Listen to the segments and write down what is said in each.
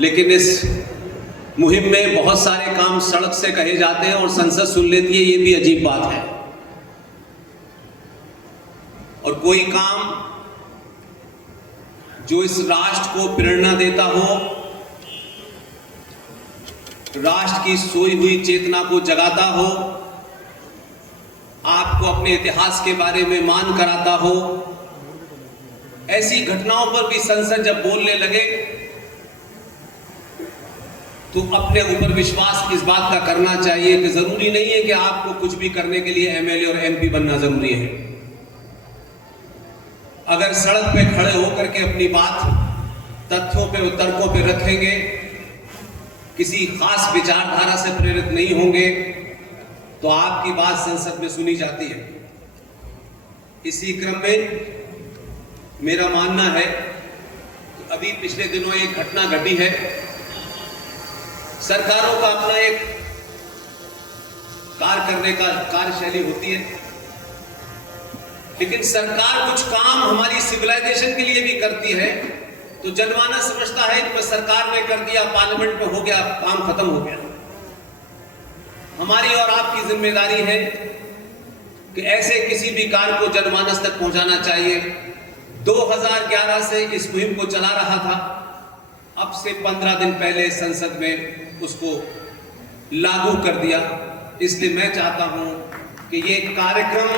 लेकिन इस मुहिम में बहुत सारे काम सड़क से कहे जाते हैं और संसद सुन लेती है, ये भी अजीब बात है। और कोई काम जो इस राष्ट्र को प्रेरणा देता हो, राष्ट्र की सोई हुई चेतना को जगाता हो, आपको अपने इतिहास के बारे में मान कराता हो, ऐसी घटनाओं पर भी संसद जब बोलने लगे तो अपने ऊपर विश्वास इस बात का करना चाहिए कि जरूरी नहीं है कि आपको कुछ भी करने के लिए एमएलए और एमपी बनना जरूरी है। अगर सड़क पे खड़े होकर के अपनी बात तथ्यों पे और तर्कों पे रखेंगे, किसी खास विचारधारा से प्रेरित नहीं होंगे, तो आपकी बात संसद में सुनी जाती है। इसी क्रम में मेरा मानना है कि अभी पिछले दिनों एक घटना घटी है। सरकारों का अपना एक कार्य करने का कार्यशैली होती है, लेकिन सरकार कुछ काम हमारी सिविलाइजेशन के लिए भी करती है, तो जनमानस समझता है कि सरकार ने कर दिया, पार्लियामेंट में हो गया, काम खत्म हो गया। हमारी और आपकी जिम्मेदारी है कि ऐसे किसी भी कार्य को जनमानस तक पहुंचाना चाहिए। 2011 से इस मुहिम को चला रहा था, अब से 15 दिन पहले संसद में उसको लागू कर दिया। इसलिए मैं चाहता हूं कि ये कार्यक्रम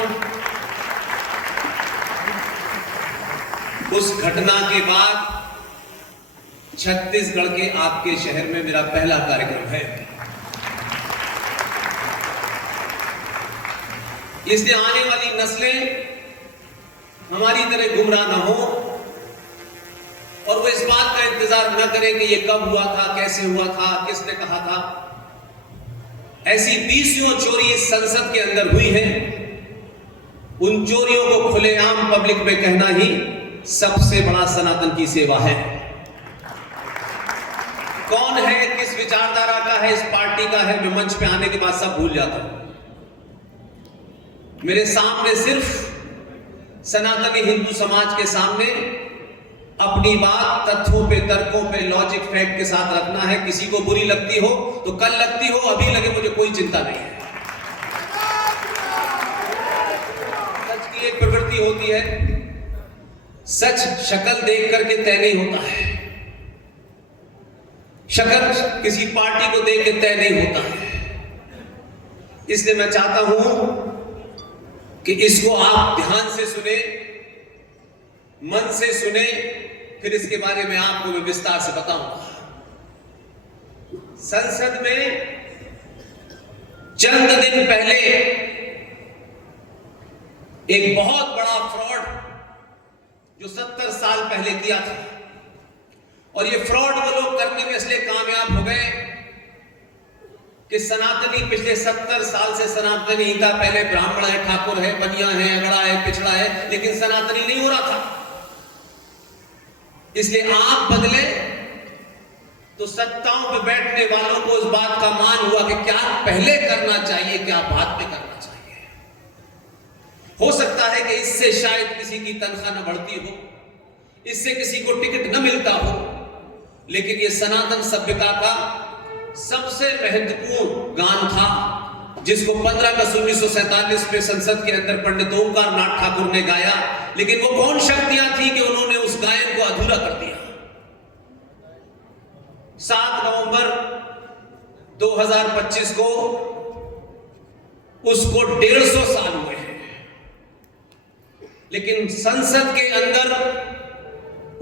उस घटना के बाद छत्तीसगढ़ के आपके शहर में मेरा पहला कार्यक्रम है। इसलिए आने वाली नस्लें हमारी तरह गुमराह न हो और वो इस बात का इंतजार न करें कि ये कब हुआ था, कैसे हुआ था, किसने कहा था। ऐसी 20 चोरी इस संसद के अंदर हुई है, उन चोरियों को खुलेआम पब्लिक में कहना ही सबसे बड़ा सनातन की सेवा है। कौन है, किस विचारधारा का है, इस पार्टी का है, मैं मंच पे आने के बाद सब भूल जाता हूं। मेरे सामने सिर्फ सनातनी हिंदू समाज के सामने अपनी बात तथ्यों पे, तर्कों पे, लॉजिक, फैक्ट के साथ रखना है। किसी को बुरी लगती हो तो कल लगती हो, अभी लगे, मुझे कोई चिंता नहीं है। सच की एक प्रवृत्ति होती है, सच शक्ल देख करके तय नहीं होता है, शक्ल किसी पार्टी को देख के तय नहीं होता है। इसलिए मैं चाहता हूं कि इसको आप ध्यान से सुने, मन से सुने, फिर इसके बारे में आपको मैं विस्तार से बताऊंगा। संसद में चंद दिन पहले एक बहुत बड़ा फ्रॉड जो 70 साल पहले किया था, और ये फ्रॉड वो लोग करने में इसलिए कामयाब हो गए कि सनातनी पिछले 70 साल से सनातनी ही था। पहले ब्राह्मण है, ठाकुर है, बनिया है, अगड़ा है, पिछड़ा है, लेकिन सनातनी नहीं हो रहा था। इसलिए आप बदले तो सत्ताओं पे बैठने वालों को इस बात का मान हुआ कि क्या पहले करना चाहिए, क्या बाद में करना चाहिए। हो सकता है कि इससे शायद किसी की तनख्वाह न बढ़ती हो, इससे किसी को टिकट न मिलता हो, लेकिन यह सनातन सभ्यता का सबसे महत्वपूर्ण गान था, जिसको 15 अगस्त 1947 में संसद के अंदर पंडित ओमकार नाथ ठाकुर ने गाया। लेकिन वो कौन शक्तियां थी कि उन्होंने उस गायन को अधूरा कर दिया। 7 नवंबर 2025 को उसको 150 साल हुए हैं, लेकिन संसद के अंदर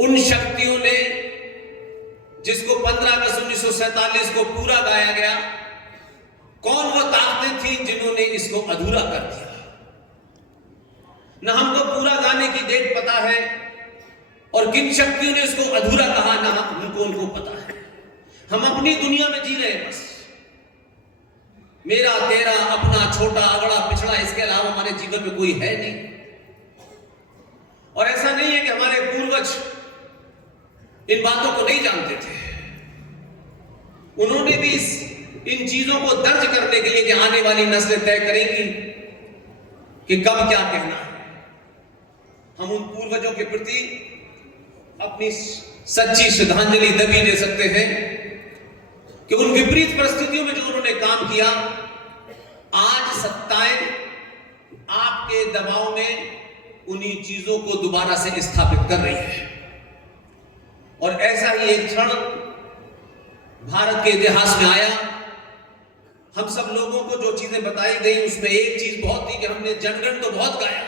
उन शक्तियों ने, जिसको 15 अगस्त 1947 को पूरा गाया गया, कौन वो ताकतें थी जिन्होंने इसको अधूरा कर दिया। न हमको पूरा गाने की डेट पता है, और किन शक्तियों ने इसको अधूरा कहा, ना उनको पता है। हम अपनी दुनिया में जी रहे हैं, बस मेरा तेरा, अपना, छोटा, अगड़ा, पिछड़ा, इसके अलावा हमारे जीवन में कोई है नहीं। और ऐसा नहीं है कि हमारे पूर्वज इन बातों को नहीं जानते थे, उन्होंने भी इन चीजों को दर्ज करने के लिए कि आने वाली नस्लें तय करेंगी कि कब क्या कहना है। हम उन पूर्वजों के प्रति अपनी सच्ची श्रद्धांजलि तभी दे सकते हैं कि उन विपरीत परिस्थितियों में जो उन्होंने काम किया, आज सत्ताएं आपके दबाव में उन्हीं चीजों को दोबारा से स्थापित कर रही है। और ऐसा ही एक क्षण भारत के इतिहास में आया। हम सब लोगों को जो चीजें बताई गई उसमें एक चीज बहुत थी कि हमने जनगण तो बहुत गाया,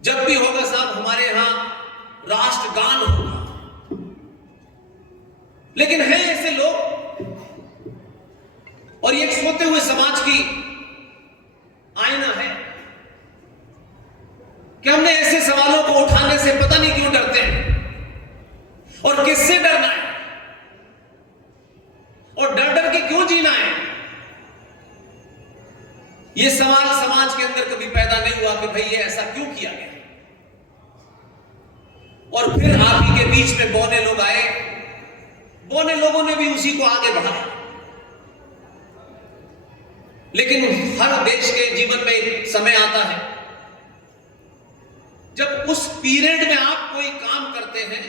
जब भी होगा साहब हमारे यहां राष्ट्रगान होगा, लेकिन है ऐसे लोग और ये एक सोते हुए समाज की आईना है कि हमने ऐसे सवालों को उठाने से पता नहीं क्यों डरते हैं और किससे डरना है और डर डर के क्यों जीना है। यह सवाल समाज के अंदर कभी पैदा नहीं हुआ कि भाई ये ऐसा क्यों किया गया, और फिर आप ही के बीच में बौने लोग आए, बौने लोगों ने भी उसी को आगे बढ़ाया। लेकिन हर देश के जीवन में एक समय आता है जब उस पीरियड में आप कोई काम करते हैं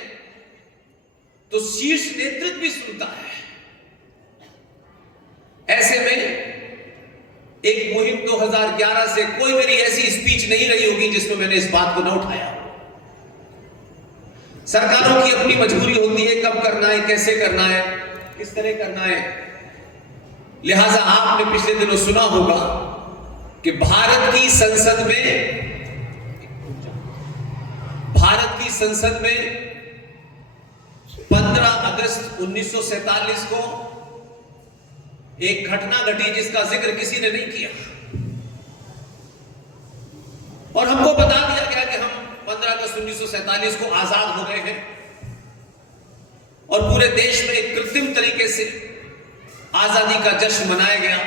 तो शीर्ष नेतृत्व भी सुनता है। ऐसे में एक मुहिम 2011 से कोई मेरी ऐसी स्पीच नहीं रही होगी जिसमें मैंने इस बात को न उठाया। सरकारों की अपनी मजबूरी होती है, कब करना है, कैसे करना है, किस तरह करना है। लिहाजा आपने पिछले दिनों सुना होगा कि भारत की संसद में 15 अगस्त 1947 को एक घटना घटी जिसका जिक्र किसी ने नहीं किया, और हमको बता दिया गया कि हम 15 अगस्त 1947 को आजाद हो गए हैं और पूरे देश में एक कृत्रिम तरीके से आजादी का जश्न मनाया गया।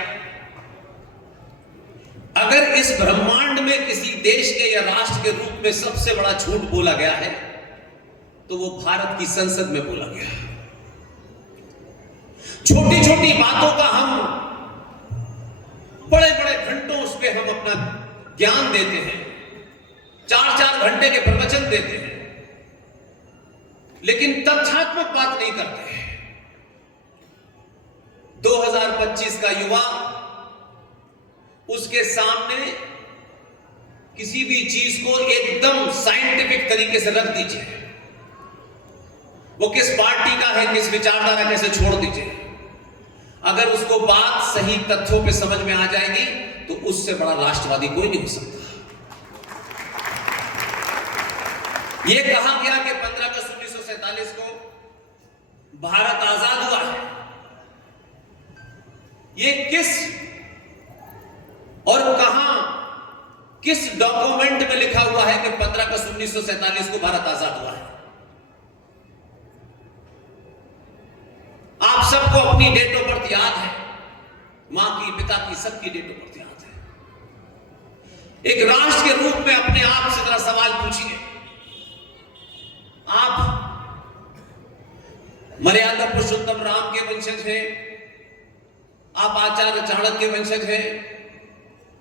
अगर इस ब्रह्मांड में किसी देश के या राष्ट्र के रूप में सबसे बड़ा झूठ बोला गया है तो वो भारत की संसद में बोला गया। छोटी छोटी बातों का हम बड़े बड़े घंटों उस पर हम अपना ज्ञान देते हैं, 4-4 घंटे के प्रवचन देते हैं, लेकिन तथ्यात्मक बात नहीं करते। 2025 का युवा उसके सामने किसी भी चीज को एकदम साइंटिफिक तरीके से रख दीजिए, वो किस पार्टी का है, किस विचारधारा कैसे छोड़ दीजिए, अगर उसको बात सही तथ्यों पे समझ में आ जाएगी तो उससे बड़ा राष्ट्रवादी कोई नहीं हो सकता। यह कहा गया कि 15 अगस्त 1947 को भारत आजाद हुआ है। यह किस और कहां, किस डॉक्यूमेंट में लिखा हुआ है कि 15 अगस्त 1947 को भारत आजाद हुआ है? आप सबको अपनी डेट ऑफ बर्थ याद है, मां की, पिता की, सबकी डेट ऑफ बर्थ याद है। एक राष्ट्र के रूप में अपने आप से जरा सवाल पूछिए, आप मर्यादा पुरुषोत्तम राम के वंशज हैं, आप आचार्य चाणक्य के वंशज हैं,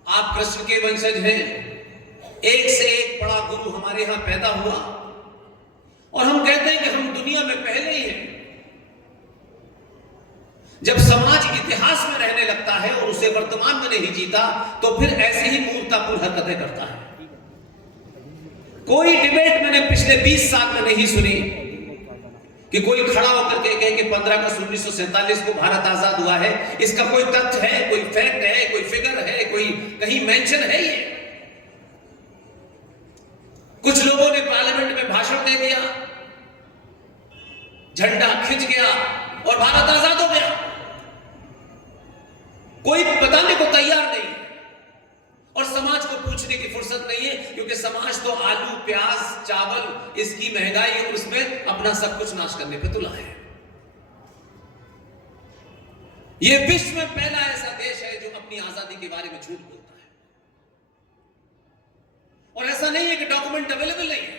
आप कृष्ण के वंशज हैं। एक से एक बड़ा गुरु हमारे यहां पैदा हुआ और हम कहते हैं कि हम दुनिया में पहले ही हैं। जब समाज इतिहास में रहने लगता है और उसे वर्तमान में नहीं जीता तो फिर ऐसे ही मूर्खतापूर्ण हरकतें करता है। कोई डिबेट मैंने पिछले 20 साल में नहीं सुनी कि कोई खड़ा होकर के कहे कि 15 अगस्त 1947 को भारत आजाद हुआ है। इसका कोई तथ्य है, कोई फैक्ट है, कोई फिगर है, कोई कहीं मेंशन है? ये कुछ लोगों ने पार्लियामेंट में भाषण दे दिया, झंडा खिंच गया और भारत आजाद हो गया। कोई बताने को तैयार नहीं और समाज को पूछने की फुर्सत नहीं है, क्योंकि समाज तो आलू, प्याज, चावल, इसकी महंगाई और उसमें अपना सब कुछ नाश करने पे तुला है। यह विश्व में पहला ऐसा देश है जो अपनी आजादी के बारे में झूठ बोलता है। और ऐसा नहीं है कि डॉक्यूमेंट अवेलेबल नहीं है।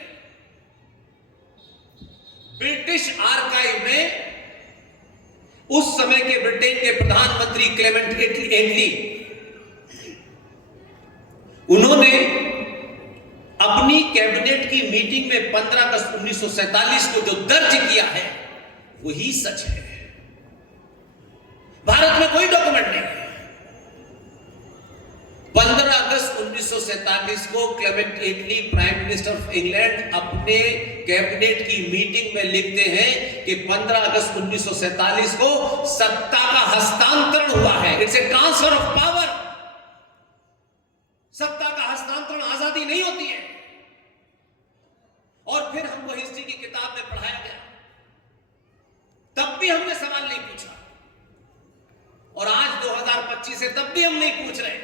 ब्रिटिश आर्काइव में उस समय के ब्रिटेन के प्रधानमंत्री क्लेमेंट एटली, उन्होंने अपनी कैबिनेट की मीटिंग में 15 अगस्त 1947 को जो दर्ज किया है वही सच है। भारत में कोई डॉक्यूमेंट नहीं है। 15 अगस्त 1947 को Clement Attlee prime minister of England अपने कैबिनेट की मीटिंग में लिखते हैं कि 15 अगस्त 1947 को सत्ता का हस्तांतरण हुआ है। It's a transfer of power. सत्ता का हस्तांतरण आजादी नहीं होती है। और फिर हमको हिस्ट्री की किताब में पढ़ाया गया, तब भी हमने सवाल नहीं पूछा, और आज 2025 है तब भी हम नहीं पूछ रहे,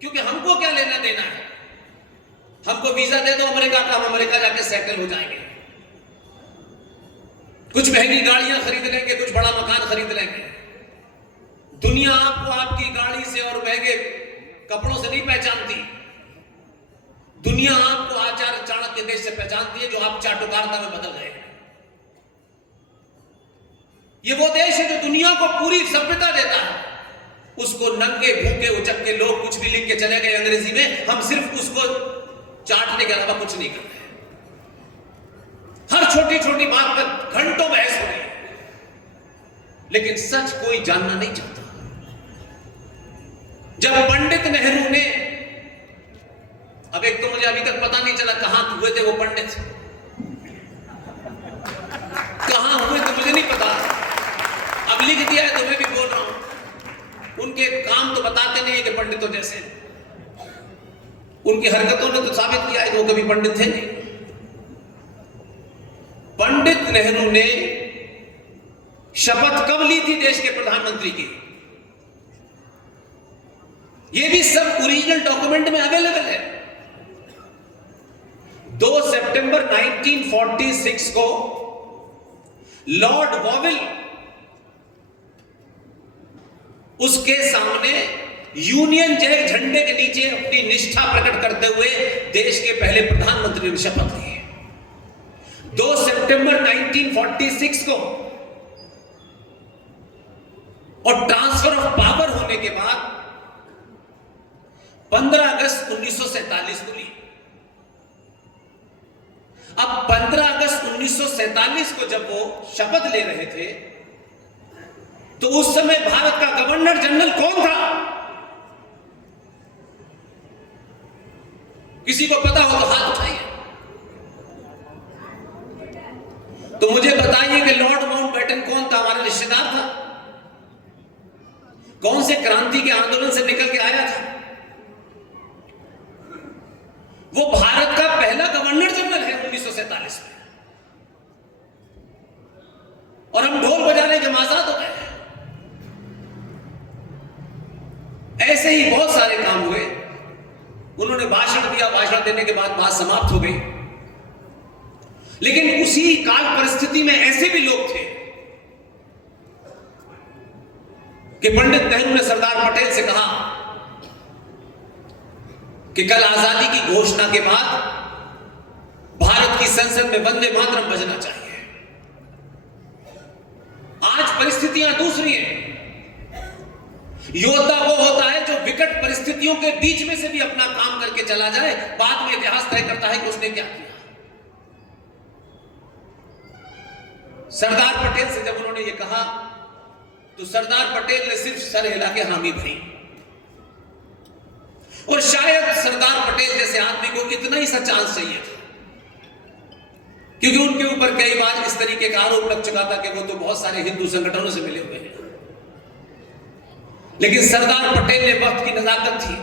क्योंकि हमको क्या लेना देना है। हमको वीजा दे दो अमेरिका का, हम अमेरिका जाके सेटल हो जाएंगे, कुछ महंगी गाड़ियां खरीद लेंगे, कुछ बड़ा मकान खरीद लेंगे। दुनिया आपको आपकी गाड़ी से और महंगे कपड़ों से नहीं पहचानती। दुनिया आपको आचार चाणक्य देश से पहचानती है, जो आप चाटुकारिता में बदल गए। ये वो देश है जो दुनिया को पूरी सभ्यता देता है। उसको नंगे भूखे उचक के लोग कुछ भी लिख के चले गए अंग्रेजी में, हम सिर्फ उसको चाटने के अलावा कुछ नहीं कर रहे। हर छोटी छोटी बात पर घंटों बहस हो रही है, लेकिन सच कोई जानना नहीं चाहता। जब पंडित नेहरू ने, अब एक तो मुझे अभी तक पता नहीं चला कहां हुए थे वो पंडित, कहां हुए थे मुझे नहीं पता। अब लिख दिया है तो मैं भी बोल रहा हूं। उनके काम तो बताते नहीं है कि पंडितों जैसे, उनकी हरकतों ने तो साबित किया है कि वो कभी पंडित थे नहीं। पंडित नेहरू ने शपथ कब ली थी देश के प्रधानमंत्री की? ये भी सब ओरिजिनल डॉक्यूमेंट में अवेलेबल है। 2 सितंबर 1946 को लॉर्ड वॉविल उसके सामने यूनियन जैक झंडे के नीचे अपनी निष्ठा प्रकट करते हुए देश के पहले प्रधानमंत्री ने शपथ ली। 2 सितंबर 1946 को, और ट्रांसफर ऑफ पावर होने के बाद 15 अगस्त 1947 को ली। अब 15 अगस्त 1947 को जब वो शपथ ले रहे थे, तो उस समय भारत का गवर्नर जनरल कौन था? किसी को पता हो तो हाथ उठाइए। तो मुझे बताइए कि लॉर्ड माउंटबेटन कौन था? हमारा रिश्तेदार था? कौन से क्रांति के आंदोलन से निकल के आया था? वो भारत का पहला गवर्नर जनरल है 1947 में, और हम ढोल बजाने के आजाद हो गए। ऐसे ही बहुत सारे काम हुए। उन्होंने भाषण दिया, भाषण देने के बाद बात समाप्त हो गई। लेकिन उसी काल परिस्थिति में ऐसे भी लोग थे कि पंडित नेहरू ने सरदार पटेल से कहा कि कल आजादी की घोषणा के बाद भारत की संसद में वंदे मातरम बजना चाहिए। आज परिस्थितियां दूसरी हैं। योद्धा वो होता है जो विकट परिस्थितियों के बीच में से भी अपना काम करके चला जाए, बाद में इतिहास तय करता है कि उसने क्या किया। सरदार पटेल से जब उन्होंने ये कहा, तो सरदार पटेल ने सिर्फ सर हिला के हामी भरी। और शायद सरदार पटेल जैसे आदमी को इतना ही सा चांस चाहिए था, क्योंकि उनके ऊपर कई बार इस तरीके का आरोप लग चुका था कि वो तो बहुत सारे हिंदू संगठनों से मिले हुए हैं। लेकिन सरदार पटेल ने वक्त की नजाकत थी।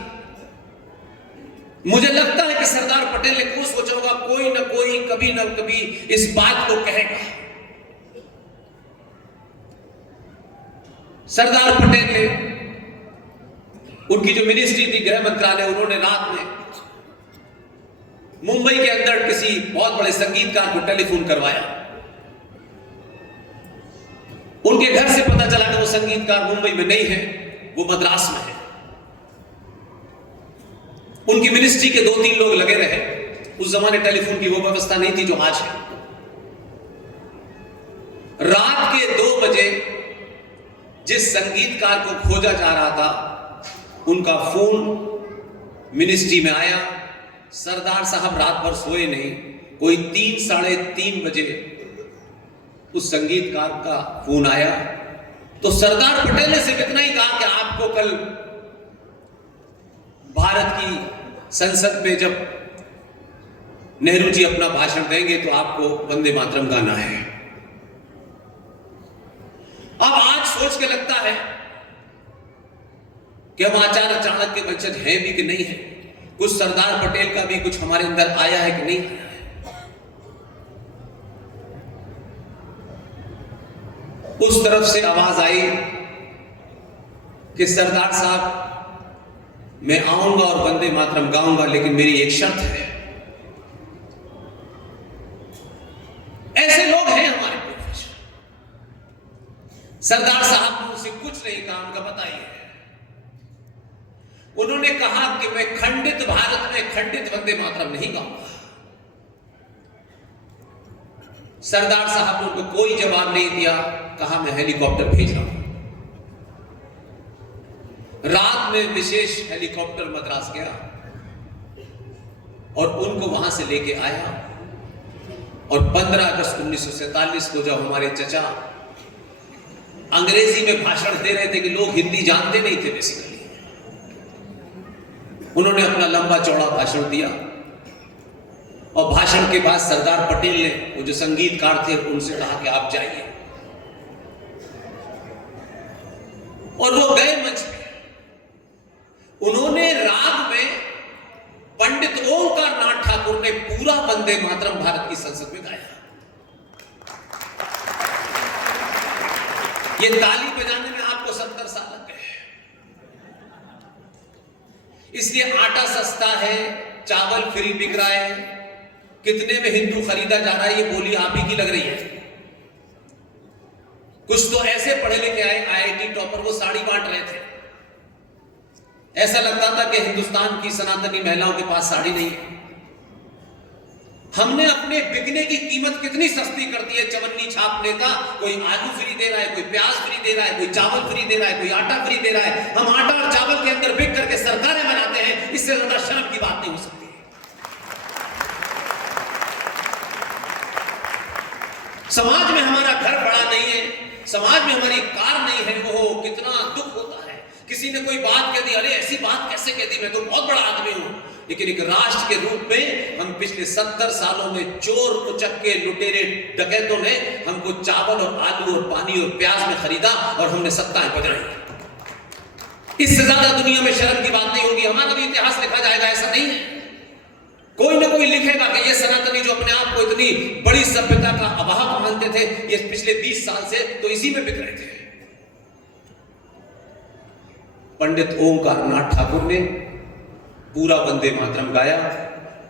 मुझे लगता है कि सरदार पटेल ने कुछ सोचा होगा, कोई ना कोई कभी ना कभी इस बात को कहेगा। सरदार पटेल ने, उनकी जो मिनिस्ट्री थी गृह मंत्रालय, उन्होंने रात में मुंबई के अंदर किसी बहुत बड़े संगीतकार को टेलीफोन करवाया। उनके घर से पता चला कि वो संगीतकार मुंबई में नहीं है, वो मद्रास में है। उनकी मिनिस्ट्री के 2-3 लोग लगे रहे। उस जमाने टेलीफोन की वो व्यवस्था नहीं थी जो आज है। रात के 2 बजे जिस संगीतकार को खोजा जा रहा था, उनका फोन मिनिस्ट्री में आया। सरदार साहब रात भर सोए नहीं। कोई 3-3:30 बजे उस संगीतकार का फोन आया तो सरदार पटेल ने सिर्फ इतना ही कहा कि आपको कल भारत की संसद में जब नेहरू जी अपना भाषण देंगे तो आपको वंदे मातरम गाना है। अब आज सोच के लगता है कि हम आचार्य चाणक्य के वंशज हैं भी कि नहीं है, कुछ सरदार पटेल का भी कुछ हमारे अंदर आया है कि नहीं आया है। उस तरफ से आवाज आई कि सरदार साहब मैं आऊंगा और वंदे मातरम गाऊंगा, लेकिन मेरी एक शर्त है। ऐसे लोग हैं हमारे पूर्वज। सरदार साहब ने उनसे कुछ नहीं कहा, उनका पता ही है। उन्होंने कहा कि मैं खंडित भारत में खंडित वंदे मातरम नहीं गाऊंगा। सरदार साहब ने उनको कोई जवाब नहीं दिया, कहा मैं हेलीकॉप्टर भेज रहा हूं। रात में विशेष हेलीकॉप्टर मद्रास गया और उनको वहां से लेके आया। और 15 अगस्त 1947 को जब हमारे चचा अंग्रेजी में भाषण दे रहे थे कि लोग हिंदी जानते नहीं थे बेसिकली, उन्होंने अपना लंबा चौड़ा भाषण दिया। और भाषण के बाद सरदार पटेल ने, वो जो संगीतकार थे, उनसे कहा कि आप जाइए। और वो गए मंच पे। उन्होंने राग में पंडित ओंकार नाथ ठाकुर ने पूरा वंदे मातरम भारत की संसद में गाया। ये ताली बजाने में आपको 70 साल लग गए। इसलिए आटा सस्ता है, चावल फ्री बिक रहा है, कितने में हिंदू खरीदा जा रहा है, ये बोली आप ही की लग रही है। कुछ तो ऐसे पढ़े लिखे आए IIT टॉपर, वो साड़ी बांट रहे थे। ऐसा लगता था कि हिंदुस्तान की सनातनी महिलाओं के पास साड़ी नहीं है। हमने अपने बिकने की कीमत कितनी सस्ती कर दी है चवन्नी छापने का। कोई आलू फ्री दे रहा है, कोई प्याज फ्री दे रहा है, कोई चावल फ्री दे रहा है, कोई आटा फ्री दे रहा है। हम आटा और चावल के अंदर बिक करके सरकारें बनाते हैं। इससे ज्यादा शर्म की बात नहीं हो सकती। समाज में हमारा घर बड़ा नहीं है, समाज में हमारी कार नहीं है, वो कितना दुख होता है। किसी ने कोई बात कह दी, अरे ऐसी बात कैसे कह दी, मैं तो बहुत बड़ा आदमी हूं। लेकिन एक राष्ट्र के रूप में हम पिछले 70 सालों में चोर उचक्के लुटेरे डकैतों ने हमको चावल और आलू और पानी और प्याज में खरीदा और हमने सत्ताएं बजाई। इससे ज्यादा दुनिया में शर्म की बात नहीं होगी। हमारा भी इतिहास लिखा जाएगा, ऐसा नहीं है। कोई ना कोई लिखेगा कि ये सनातनी जो अपने आप को इतनी बड़ी सभ्यता का अभाव मानते थे, ये पिछले 20 साल से तो इसी में बिक रहे थे। पंडित ओंकार नाथ ठाकुर ने पूरा वंदे मातरम गाया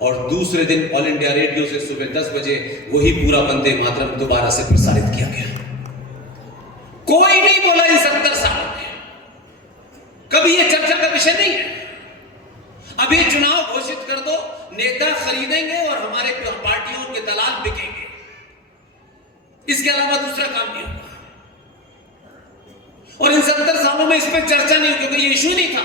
और दूसरे दिन ऑल इंडिया रेडियो से सुबह 10 बजे वही पूरा वंदे मातरम दोबारा से प्रसारित किया गया। कोई नहीं बोला इन 70 सालों में, कभी ये चर्चा का विषय नहीं है। अभी चुनाव घोषित कर दो, नेता खरीदेंगे और हमारे पार्टियों के दलाल बिकेंगे। इसके अलावा दूसरा काम नहीं होगा। और इन 70 सालों में इस पर चर्चा नहीं हुई, क्योंकि ये इशू नहीं था।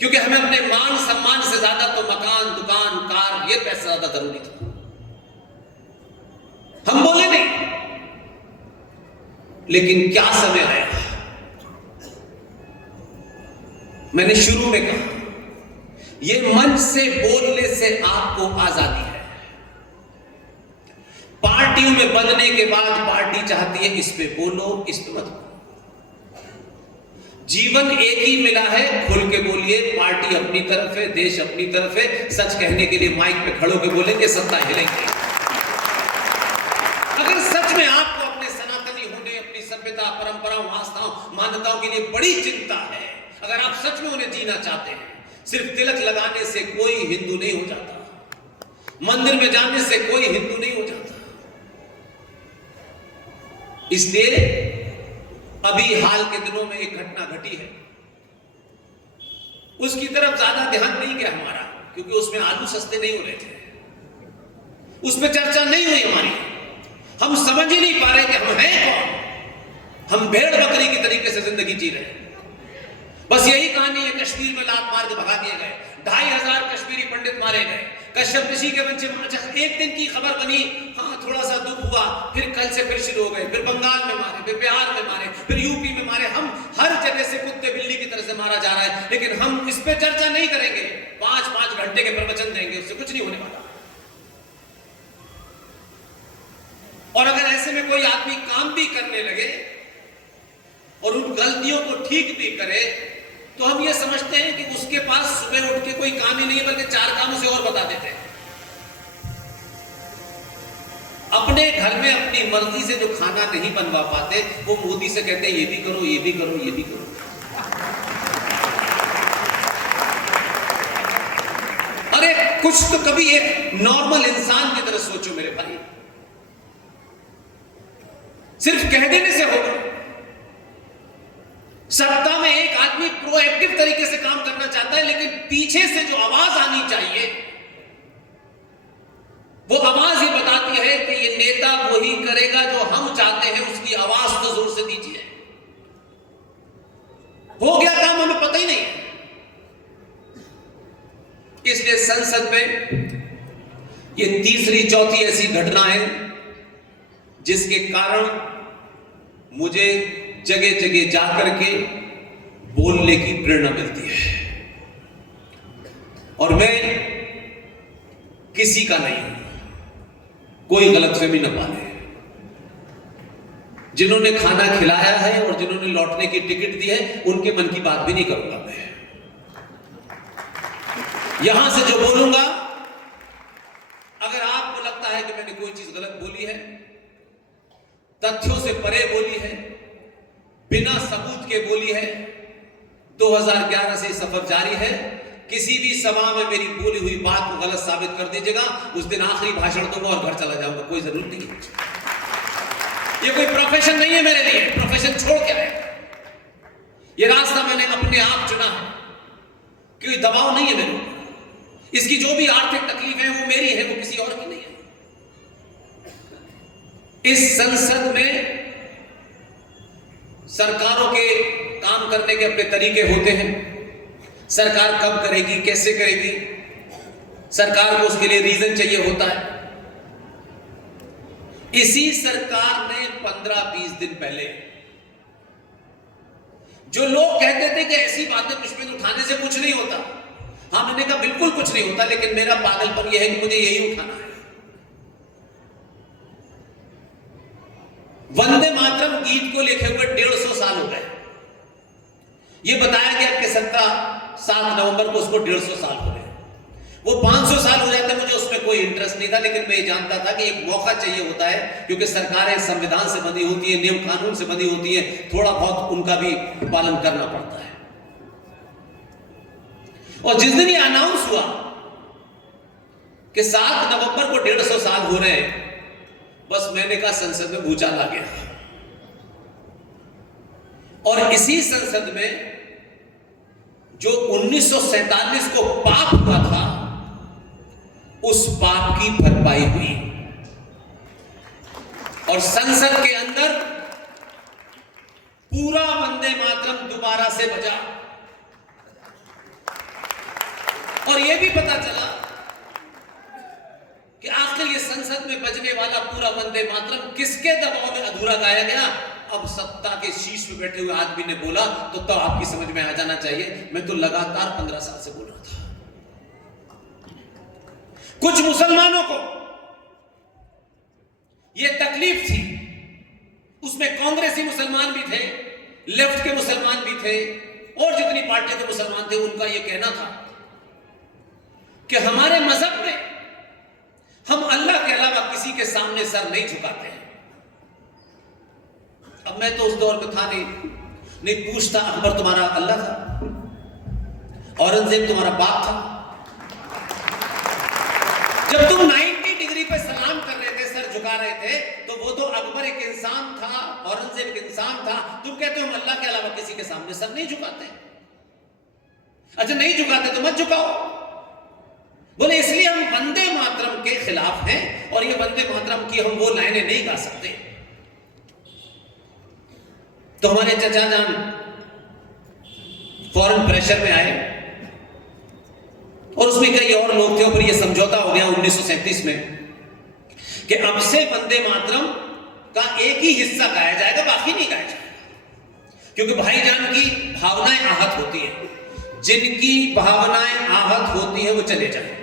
क्योंकि हमें अपने मान सम्मान से ज्यादा तो मकान, दुकान, कार, ये पैसा ज्यादा जरूरी था। हम बोले नहीं। लेकिन क्या समय आया, मैंने शुरू में कहा, ये मंच से बोलने से आपको आजादी है। पार्टियों में बंधने के बाद पार्टी चाहती है इस पे बोलो, इस पे मत बोलो। जीवन एक ही मिला है, खुल के बोलिए। पार्टी अपनी तरफ है, देश अपनी तरफ है। सच कहने के लिए माइक पे खड़ो के बोलेंगे, सत्ता हिलेंगे। अगर सच में आपको अपने सनातनी होने, अपनी सभ्यता, परंपराओं, आस्थाओं, मान्यताओं के लिए बड़ी चिंता है, अगर आप सच में उन्हें जीना चाहते हैं, सिर्फ तिलक लगाने से कोई हिंदू नहीं हो जाता, मंदिर में जाने से कोई हिंदू नहीं हो जाता। इसलिए अभी हाल के दिनों में एक घटना घटी है, उसकी तरफ ज्यादा ध्यान नहीं गया हमारा, क्योंकि उसमें आलू सस्ते नहीं हो रहे थे, उस पर चर्चा नहीं हुई हमारी। हम समझ ही नहीं पा रहे कि हम हैं कौन। हम भेड़ बकरी की तरीके से जिंदगी जी रहे हैं। बस यही कहानी है, कश्मीर में लात मार के भगा दिए गए, 2500 कश्मीरी पंडित मारे गए, कश्यप ऋषि के वंश में। एक दिन की खबर बनी, हाँ थोड़ा सा दुख हुआ, फिर कल से फिर शुरू हो गए, फिर बंगाल में मारे, फिर बिहार में मारे, फिर यूपी में मारे। हम हर जगह से कुत्ते बिल्ली की तरह से मारा जा रहा है, लेकिन हम इस पे चर्चा नहीं करेंगे। 5-5 घंटे के प्रवचन देंगे, उससे कुछ नहीं होने वाला। और अगर ऐसे में कोई आदमी काम भी करने लगे और उन गलतियों को ठीक भी करे, तो हम ये समझते हैं कि उसके पास सुबह उठ के कोई काम ही नहीं है, बल्कि 4 काम उसे और बता देते हैं। अपने घर में अपनी मर्जी से जो खाना नहीं बनवा पाते, वो मोदी से कहते हैं ये भी करो, ये भी करो, ये भी करो। अरे कुछ तो कभी एक नॉर्मल इंसान की तरह सोचो मेरे भाई। सिर्फ कह देने से होगा? सत्ता में एक आदमी प्रोएक्टिव तरीके से काम करना चाहता है, लेकिन पीछे से जो आवाज आनी चाहिए, वो आवाज ही बताती है कि ये नेता वही करेगा जो हम चाहते हैं। उसकी आवाज तो जोर से दीजिए। हो गया काम हमें पता ही नहीं है। इसलिए संसद में ये तीसरी चौथी ऐसी घटना है जिसके कारण मुझे जगह जगह जाकर के बोलने की प्रेरणा मिलती है। और मैं किसी का नहीं हूं, कोई गलतफहमी न पाले। जिन्होंने खाना खिलाया है और जिन्होंने लौटने की टिकट दी है, उनके मन की बात भी नहीं करूंगा मैं। यहां से जो बोलूंगा, अगर आपको लगता है कि मैंने कोई चीज गलत बोली है, तथ्यों से परे बोली है, बिना सबूत के बोली है, 2011 से सफर जारी है। किसी भी सभा में मेरी बोली हुई बात को गलत साबित कर दीजिएगा, उस दिन आखिरी भाषण दूंगा और घर चला जाऊंगा। कोई जरूरत नहीं है। ये कोई प्रोफेशन नहीं है मेरे लिए, प्रोफेशन छोड़ के आए। ये रास्ता मैंने अपने आप चुना है, कोई दबाव नहीं है मेरे ऊपर। इसकी जो भी आर्थिक तकलीफ है वो मेरी है, वो किसी और की नहीं है। इस संसद में सरकारों के काम करने के अपने तरीके होते हैं। सरकार कब करेगी, कैसे करेगी, सरकार को उसके लिए रीजन चाहिए होता है। इसी सरकार ने 15-20 दिन पहले जो लोग कहते थे कि ऐसी बातें पुष्पित उठाने से कुछ नहीं होता, हाँ मैंने कहा बिल्कुल कुछ नहीं होता, लेकिन मेरा पागलपन यह है कि मुझे यही उठाना है। वंदे मातरम गीत को लिखे हुए 150 साल हो गए। यह बताया गया कि 7 नवंबर को उसको 150 साल हो गए। वो 500 साल हो जाते, मुझे उसमें कोई इंटरेस्ट नहीं था, लेकिन मैं ये जानता था कि एक मौका चाहिए होता है, क्योंकि सरकारें संविधान से बंधी होती है, नियम कानून से बंधी होती है, थोड़ा बहुत उनका भी पालन करना पड़ता है। और जिस दिन ये अनाउंस हुआ कि 7 नवंबर को 150 साल हो रहे हैं, बस मैंने कहा संसद में भूचाल आ गया। और इसी संसद में जो 1947 को पाप हुआ था, उस पाप की भरपाई हुई और संसद के अंदर पूरा वंदे मातरम दोबारा से बजा। और यह भी पता चला कि आखिर ये संसद में बजने वाला पूरा वंदे मातरम किसके दबाव में अधूरा गाया गया। अब सत्ता के शीर्ष में बैठे हुए आदमी ने बोला तो आपकी समझ में आ जाना चाहिए। मैं तो लगातार 15 साल से बोल रहा था। कुछ मुसलमानों को यह तकलीफ थी, उसमें कांग्रेसी मुसलमान भी थे, लेफ्ट के मुसलमान भी थे, और जितनी पार्टियों के मुसलमान थे, उनका यह कहना था कि हमारे मजहब में हम अल्लाह के अलावा किसी के सामने सर नहीं झुकाते हैं। अब मैं तो उस दौर में था नहीं पूछता, अकबर तुम्हारा अल्लाह था, औरंगजेब तुम्हारा बाप था। जब तुम 90 डिग्री पे सलाम कर रहे थे, सर झुका रहे थे, तो वो तो अकबर एक इंसान था, औरंगजेब एक इंसान था। तुम कहते हो हम अल्लाह के अलावा किसी के सामने सर नहीं झुकाते। अच्छा नहीं झुकाते तो मत झुकाओ। बोले इसलिए हम वंदे मातरम के खिलाफ हैं, और ये वंदे मातरम की हम वो लाइनें नहीं गा सकते। तो हमारे चचा जान फौरन प्रेशर में आए, और उसमें कई और लोग थे, और फिर ये समझौता हो गया 1937 में कि अब से वंदे मातरम का एक ही हिस्सा गाया जाएगा, बाकी नहीं गाया जाएगा। क्योंकि भाईजान की भावनाएं आहत होती हैं, जिनकी भावनाएं आहत होती हैं वो चले जाए।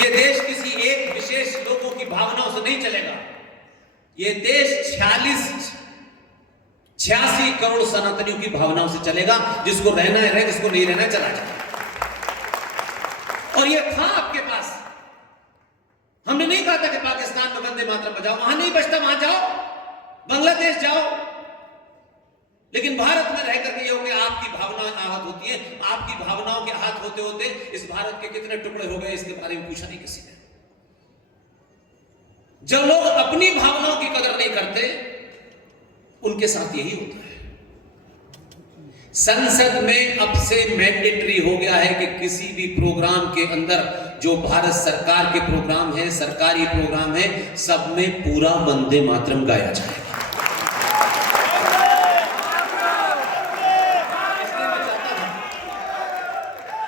ये देश किसी एक विशेष लोगों की भावनाओं से नहीं चलेगा। ये देश 86 करोड़ सनातनियों की भावनाओं से चलेगा। जिसको रहना है रहे, जिसको नहीं रहना है चला जाए। और ये था आपके पास। हमने नहीं कहा था कि पाकिस्तान में वंदे मातरम बजाओ, वहां नहीं बजता वहां जाओ, बांग्लादेश जाओ। लेकिन भारत में रह करके ये हो गया, आपकी भावनाएं आहत होती हैं। आपकी भावनाओं के आहत होते होते इस भारत के कितने टुकड़े हो गए, इसके बारे में पूछा नहीं किसी ने। जब लोग अपनी भावनाओं की कदर नहीं करते, उनके साथ यही होता है। संसद में अब से मैंडेटरी हो गया है कि किसी भी प्रोग्राम के अंदर, जो भारत सरकार के प्रोग्राम है, सरकारी प्रोग्राम है, सब में पूरा वंदे मातरम गाया जाएगा।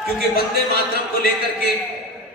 क्योंकि वंदे मातरम को लेकर के